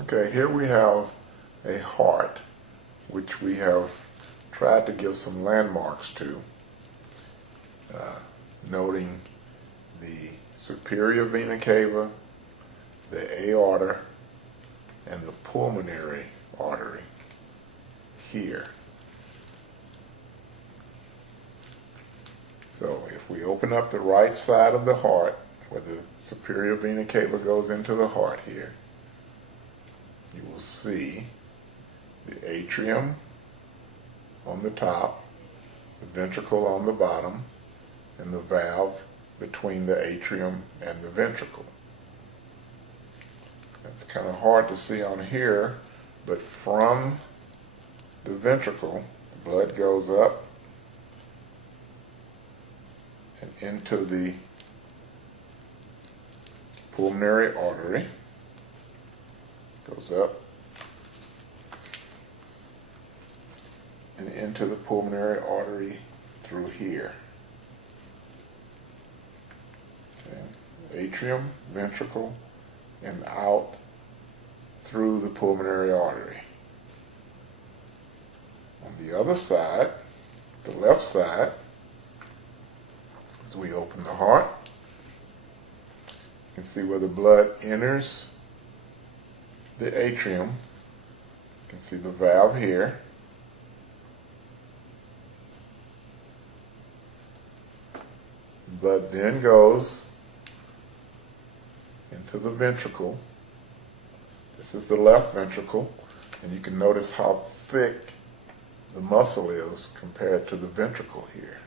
Okay, here we have a heart, which we have tried to give some landmarks to, noting the superior vena cava, the aorta, and the pulmonary artery here. So if we open up the right side of the heart, where the superior vena cava goes into the heart here, you will see the atrium on the top, the ventricle on the bottom, and the valve between the atrium and the ventricle. That's kind of hard to see on here, but from the ventricle, the blood goes up and into the pulmonary artery, goes up and into the pulmonary artery through here. Okay. Atrium, ventricle, and out through the pulmonary artery. On the other side, the left side, as we open the heart, you can see where the blood enters the atrium. You can see the valve here. Blood then goes into the ventricle. This is the left ventricle, and you can notice how thick the muscle is compared to the ventricle here.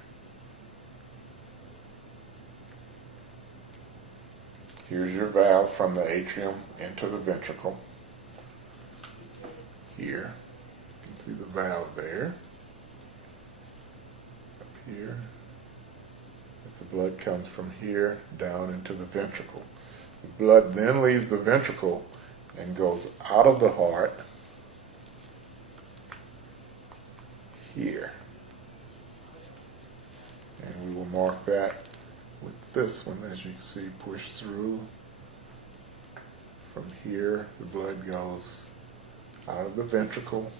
Here's your valve from the atrium into the ventricle. Here, you can see the valve there. Up here, as the blood comes from here down into the ventricle. The blood then leaves the ventricle and goes out of the heart here. And we will mark that with this one, as you can see, push through. From here, the blood goes out of the ventricle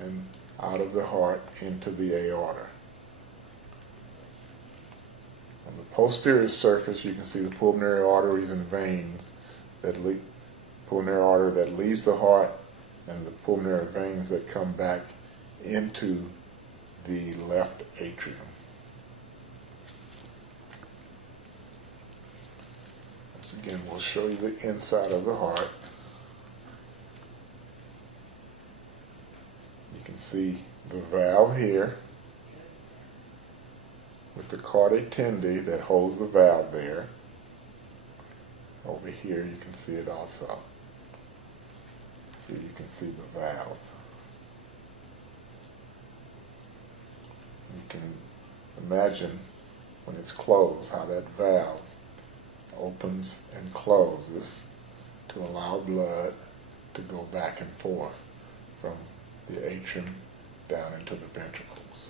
and out of the heart into the aorta. On the posterior surface, you can see the pulmonary arteries and veins pulmonary artery that leaves the heart and the pulmonary veins that come back into the left atrium. Once again, we'll show you the inside of the heart. You can see the valve here with the cardi tendi that holds the valve there. Over here you can see it also. Here you can see the valve. You can imagine when it's closed how that valve opens and closes to allow blood to go back and forth from the atrium down into the ventricles.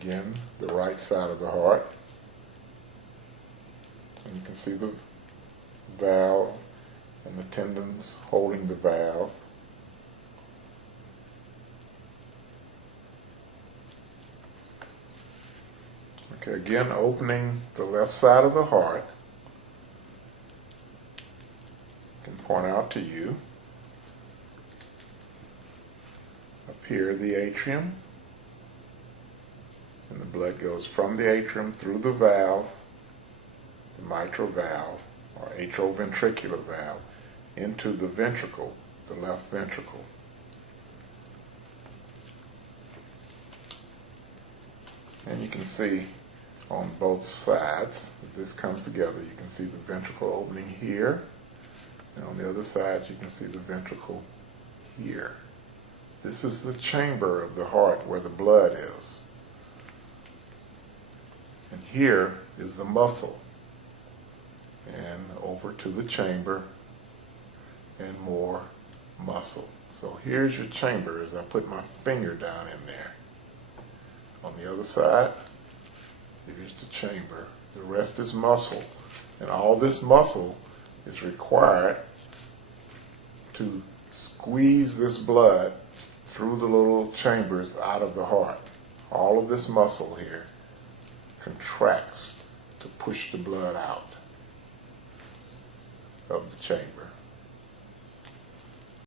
Again, the right side of the heart. And you can see the valve and the tendons holding the valve. Okay, again, opening the left side of the heart. I can point out to you. Up here, the atrium. And the blood goes from the atrium through the valve, the mitral valve, or atrioventricular valve, into the ventricle, the left ventricle. And you can see on both sides, as this comes together, you can see the ventricle opening here, and on the other side you can see the ventricle here. This is the chamber of the heart where the blood is. And here is the muscle. And over to the chamber and more muscle. So here's your chamber as I put my finger down in there. On the other side, here's the chamber. The rest is muscle. And all this muscle is required to squeeze this blood through the little chambers out of the heart. All of this muscle here contracts to push the blood out of the chamber.